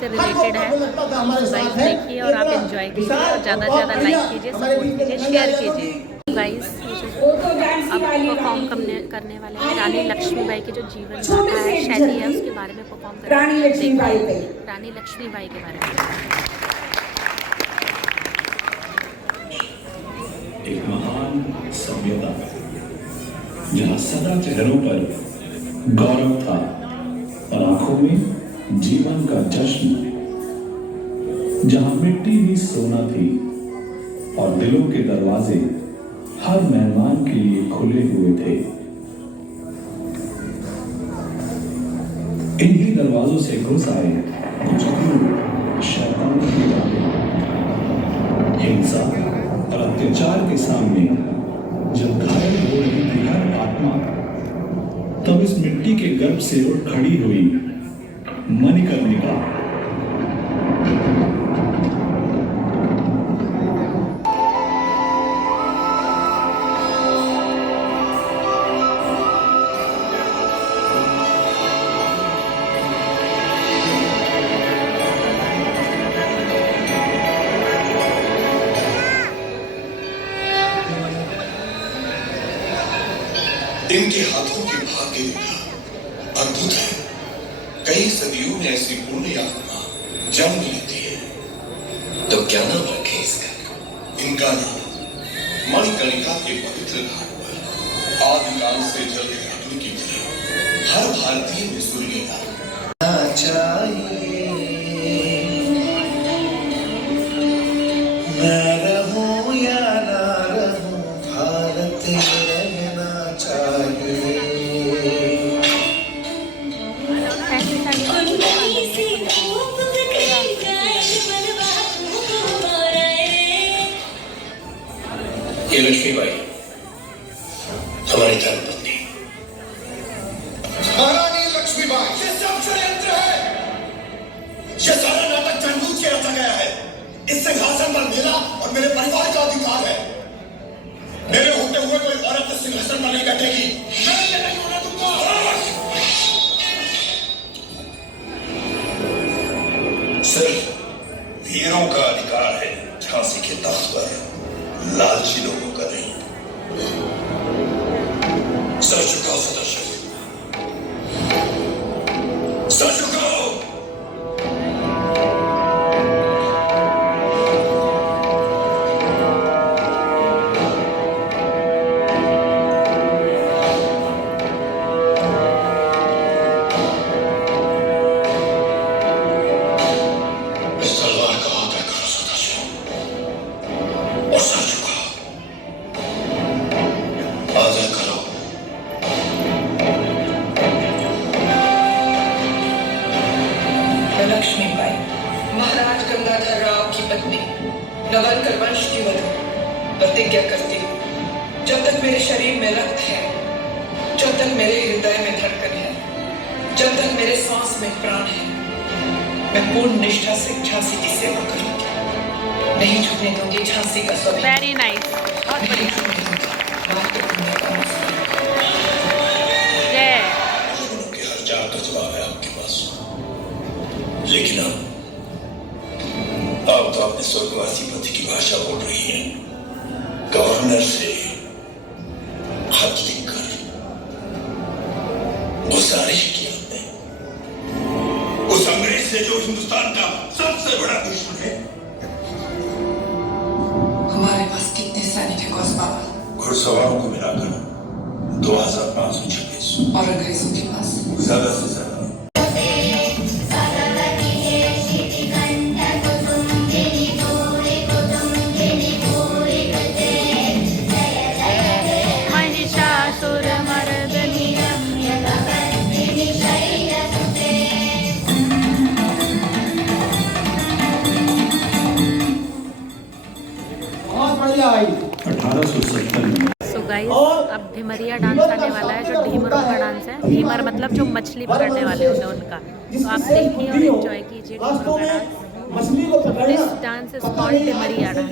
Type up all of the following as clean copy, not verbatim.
से रिलेटेड है। गाइस देखिए और आप एंजॉय कीजिए और ज़्यादा से ज़्यादा लाइक कीजिए, सपोर्ट कीजिए, शेयर कीजिए। गाइस अब परफॉर्म करने वाले हैं रानी लक्ष्मीबाई के जो जीवन गाथा है, शैली है, उसके बारे में परफॉर्म कर रहे हैं। रानी लक्ष्मीबाई के बारे में। एक महान सभ्यता जहाँ सदा चेहरों पर गौरव था और आंखों में जीवन का जश्न, जहां मिट्टी भी सोना थी और दिलों के दरवाजे हर मेहमान के लिए खुले हुए थे। इन्हीं दरवाजों से घुस आए कुछ शैतान की रानी। हिंसा और अत्याचार के सामने जब घायल हो रही थी हर आत्मा, तब इस मिट्टी के गर्भ से उठ खड़ी हुई मणिकर्णिका। इनके हाथों की भाग्य रेखा अद्भुत है। कई सदियों में ऐसी पुण्य आत्मा जन्म लेती है। तो क्या नाम रखे इसका? इनका नाम मणिकर्णिका के पवित्र घाट पर आदिकाल से जल रहे अग्नि की तरह हर भारतीय में सूर्य चाहिए। मैं रहूं या ना रहूं, भारत रहना चाहिए। ये लक्ष्मीबाई हमारी धर्मपत्नी महारानी लक्ष्मीबाई। ये सब षड्यंत्र है। ये सारा नाटक जानबूझ के रचा गया है। इस सिंहासन पर मेरा और मेरे परिवार का अधिकार है। मेरे होते हुए कोई औरत इस सिंहासन पर नहीं बैठेगी। मैं ये नहीं होने दूंगा। सिर्फ वीरों का अधिकार है झांसी के तख्त पर, लालची लोगों का नहीं। सर झुकाओ सदस्य, सर झुकाओ। इस तलवार का आदर करो सदस्य और सर झुकाओ। आदर करो। लक्ष्मीबाई महाराज गंगाधर राव की पत्नी, नवलकर वंश की वधू, प्रतिज्ञा करती हूँ, जब तक मेरे शरीर में रक्त है, जब तक मेरे हृदय में धड़कन है, जब तक मेरे सांस में प्राण है, मैं पूर्ण निष्ठा से झांसी की सेवा करूंगी। नहीं झुकने दूंगी झांसी का स्वाभिमान। वेरी नाइस, बहुत बढ़िया। हर चार का जवाब है आपके पास, लेकिन अब तो अपने स्वर्गवासी पति की भाषा बोल रही है। गवर्नर से खत लिखकर गुजारिश की आपने उस अंग्रेज से जो हिंदुस्तान का सबसे बड़ा दुश्मन है। हमारे पास कितने सैनिक हैं बाबा? घुड़सवारों को मिलाकर 2526 और अंग्रेजों के पास ज्यादा से ज्यादा। सो गाइस अब ढिमरिया डांस आने वाला है, जो ढीमरों का डांस है। ढीमर मतलब जो मछली पकड़ने वाले होते हैं उनका। तो आप देखिए और एंजॉय कीजिए ढीमरों का dance. This dance is called Dhimariya dance.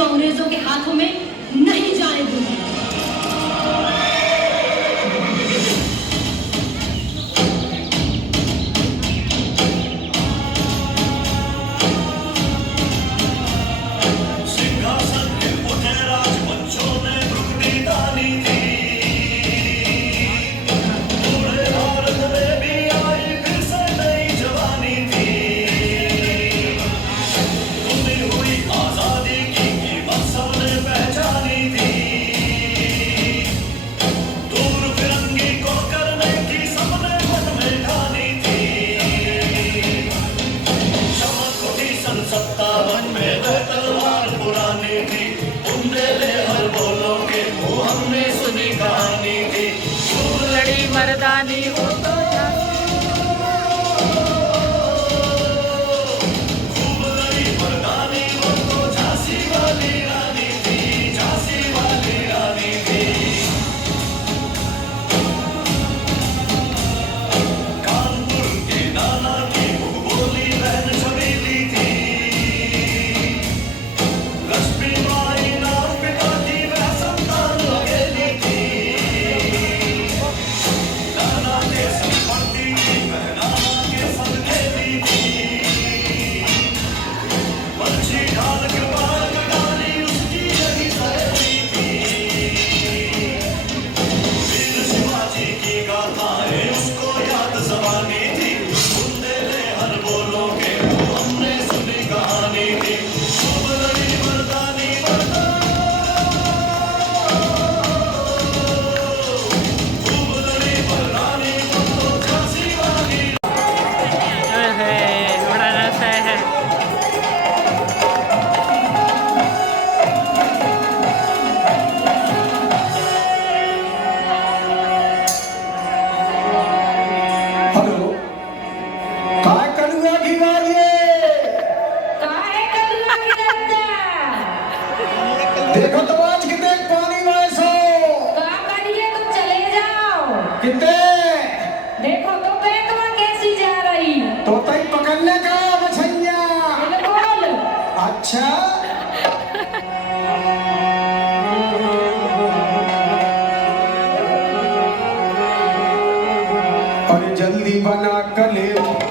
को अंग्रेजों के हाथों में नहीं जाने दूंगी। लड़ी मर्दानी हो तो देखो तो आज कितने पानी में सो क्या करिए तो चले जाओ। कितने देखो तो बेटवा कैसी जा रही। तो तई पकड़ने का मछैया। बिल्कुल। अच्छा अरे जल्दी बना कले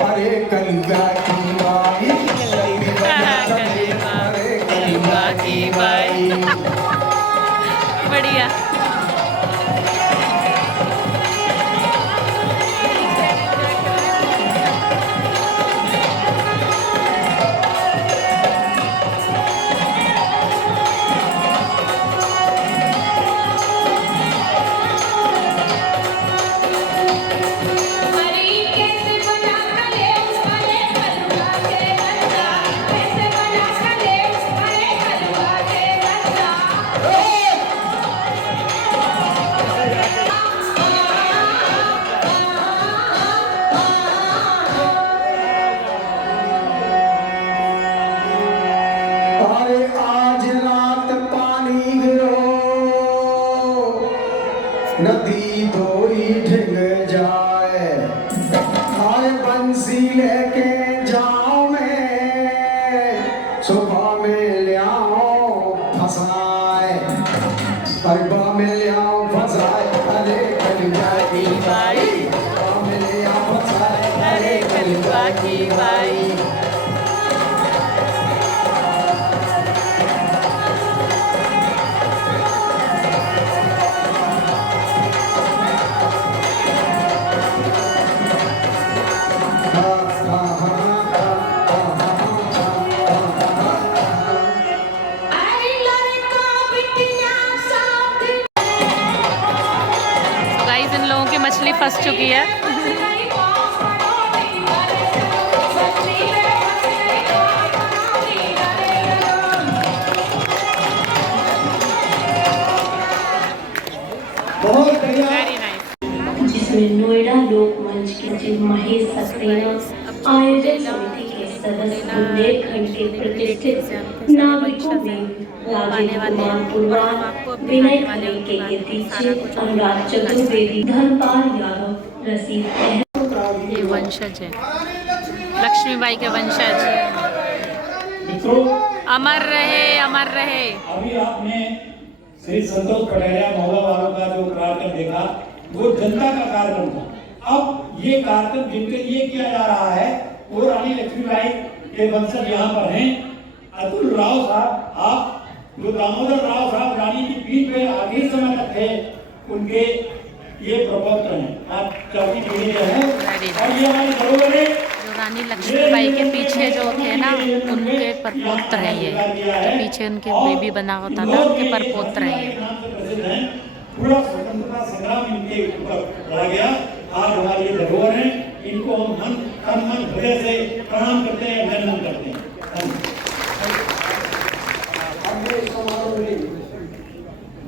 अरे कलगा की बाई जल्दी बना कले अरे कलगा की बाई। बढ़िया। नदी धोई ढिग जाए आए बंसी लेके जाओ मैं सुबह में ले आओ फसाए अरबा में ले आओ फसाए अरे कलगा की बाई अरबा में ले आओ फसाए अरे कलगा की बाई। मछली फंस चुकी है। जिसमें नोएडा लोक मंच के सचिव महेश सक्सेना, आयोजन समिति के सदस्य बुंदेलखंड के प्रतिष्ठित नागरिकों में राजेंद्र कुमार पुरवान, विनय खरे के यतीचे, अनुराग चतुर्वेदी, धर्मपाल यादव, रसीद ये वंशज है, लक्ष्मीबाई के वंशज। अमर रहे, अमर रहे। अभी आपने श्री संतोष कटहरिया मोहल्ला वालों का जो कार्यक्रम देखा, वो जनता का कार्यक्रम था। अब ये कार्यक्रम जिनके लिए किया जा रहा है वो रानी लक्ष्मीबाई के वंशज यहाँ पर हैं। अतुल राव साहब, आप जो दामोदर राव साहब रानी की पीठ पे आखिरी समय तक थे, उनके ये प्रपौत्र हैं। आप चौथी पीढ़ी के हैं और ये हमारी धरोहर है। जो रानी लक्ष्मीबाई के पीछे जो थे ना, उनके परपौत्र हैं ये। जो पीछे उनके बेबी बना होता था, उनके परपौत्र हैं ये। पूरा स्वतंत्रता संग्राम इनके ऊपर लड़ा गया। आज हमारी ये धरोहर है, इनको हम मन तन मन हृदय से प्रणाम करते हैं, अभिनंदन करते हैं।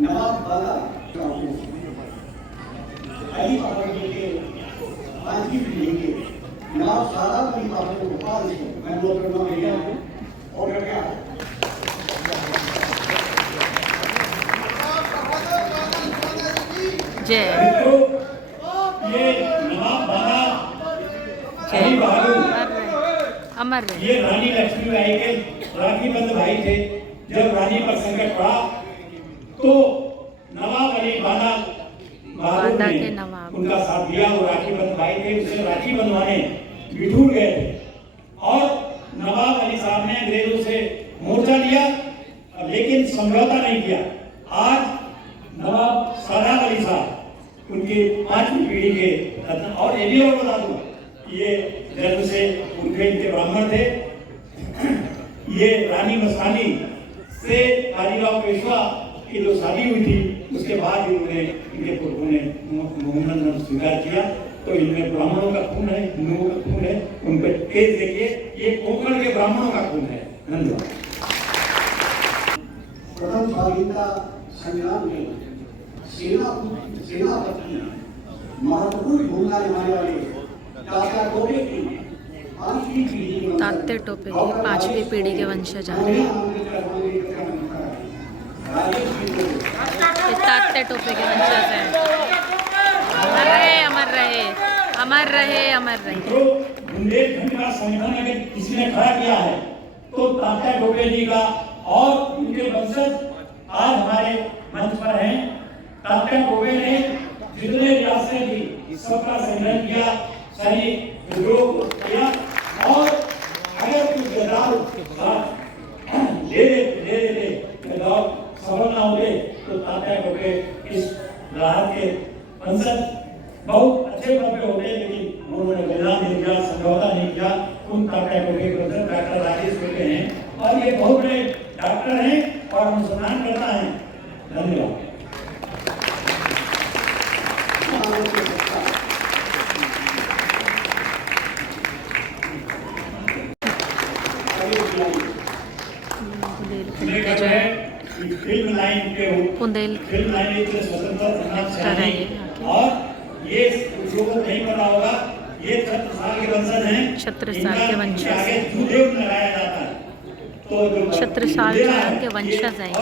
नवाब बाला अली बाबा जी के आज की पीढ़ी के नवाब सारा अली बाबा को गोपाल से मैं बोल रहा हूँ भैया और क्या जय ये नवाब बाला अली बहादुर अमर रहे। ये रानी लक्ष्मीबाई के राखी बंद भाई थे। जब रानी पर संकट पड़ा तो नवाब अली बाला बहादुर ने उनका साथ दिया। वो राखी बंद भाई थे, उसे राखी बंधवाने बिठूर गए थे और नवाब अली साहब ने अंग्रेजों से मोर्चा लिया, लेकिन समझौता नहीं किया। आज नवाब सादात अली साहब उनकी 5वीं पीढ़ी के, और ये भी और बता दूं, ये जन्म से उनके इनके ब्राह्मण थे। ये रानी मस्तानी से बाजीराव पेशवा की जो शादी हुई थी, उसके बाद इन्होंने इनके पुरखों ने मोहम्मद नाम स्वीकार किया। तो इनमें ब्राह्मणों का खून है, हिंदुओं का खून है। उन पर तेज देखिए, ये कोंकण के ब्राह्मणों का खून है। धन्यवाद। प्रथम स्वाधीनता संग्राम में सेनापति महत्वपूर्ण भूमिका निभाने वाले तात्या टोपे की 5वीं पीढ़ी में तात्या टोपे की 5वीं पीढ़ी के वंशज आ रहे हैं। ये तात्या टोपे के वंशज हैं। अमर रहे, अमर रहे, अमर रहे, अमर रहे। जो बुंदेलखंड का संविधान अगर किसी ने खड़ा किया है तो तात्या टोपे जी का, और उनके वंशज आज हमारे मंच पर हैं। तात्या टोपे ने जितने रियासतें थी सबका संग्रह किया, सही विद्रोह किया, और अगर कुछ गद्दार ले लेते गद्दार सफल ना होते तो तात्या टोपे इस राहत के वंशज बहुत अच्छे पद पे होते, लेकिन उन्होंने बलिदान नहीं दिया, समझौता नहीं किया। उन तात्या टोपे के वंशज डॉक्टर राजेश टोपे हैं और ये बहुत बड़े डॉक्टर हैं और अनुसंधान करता है। धन्यवाद। फिल्म लाइन के बुंदेलखंड और ये लोगों को नहीं पता होगा, ये छत्रसाल के वंशज हैं। छत्रसाल के वंशज, लगाया जाता है। तो छत्रसाल जो है उनके वंशज हैं,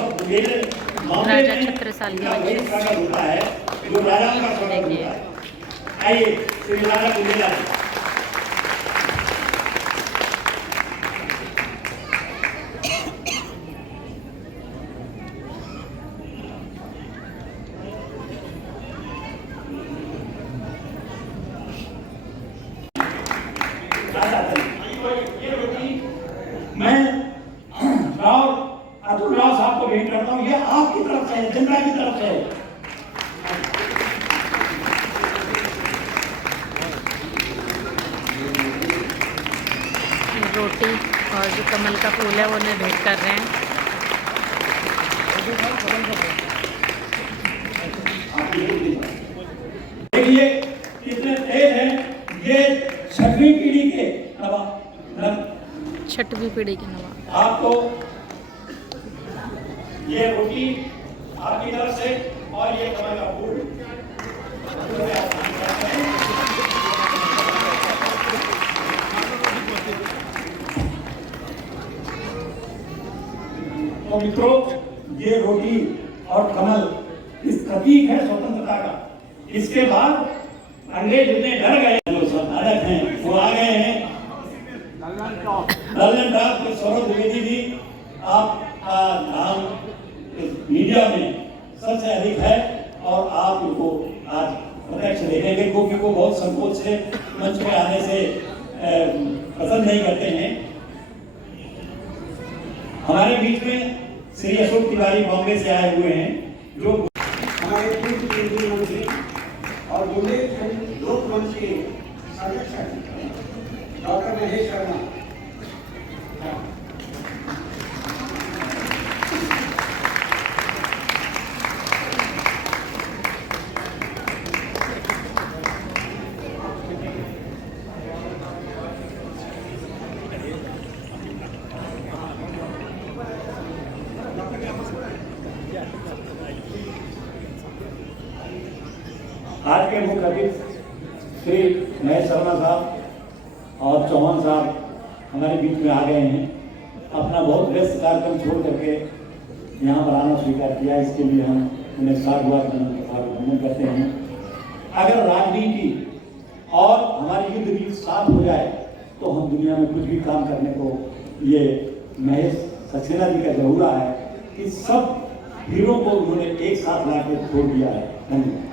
राजा छत्रसाल के वंशज। होता है जो राजाओं का स्वागत होता है। आइए श्री राजा बुंदेला मैं अतुल राव साहब को भेंट करता हूँ। ये आपकी तरफ से है, जनता की तरफ से है। रोटी और जो कमल का फूल है वो उन्हें भेंट कर रहे हैं। देखिए कितने तेज हैं ये 6वीं पीढ़ी के नवाब। 6वीं पीढ़ी के नवाब। आपको ये रोटी आपकी तरफ से और ये कमल का फूल तो मित्रों, ये रोटी और कमल इस प्रतीक है स्वतंत्रता का। इसके बाद अंग्रेज जितने डर गए, जो सब नायक हैं वो आ गए हैं। लल्लन टॉप के सौरभ द्विवेदी जी आपका नाम मीडिया में सबसे अधिक है और आप इनको आज प्रत्यक्ष देखेंगे, क्योंकि वो बहुत संकोच से मंच पे आने से पसंद नहीं करते हैं। हमारे बीच में श्री अशोक तिवारी बॉम्बे से आए हुए हैं, जो हमारे पूर्व केंद्रीय मंत्री और बुंदेलखंड लोक मंच के सदस्य डॉक्टर महेश शर्मा। आज के मुख्य अतिथि श्री महेश शर्मा साहब और चौहान साहब हमारे बीच में आ गए हैं। अपना बहुत व्यस्त कार्यक्रम छोड़ करके यहाँ पर आना स्वीकार किया, इसके लिए हम उन्हें साधुवाद अभिनंदन करते हैं। अगर राजनीति और हमारे युद्ध भी साथ हो जाए तो हम दुनिया में कुछ भी काम करने को, ये महेश सक्सेना जी का जरूरा है कि सब हीरो को उन्होंने एक साथ ला के छोड़ दिया है। धन्यवाद।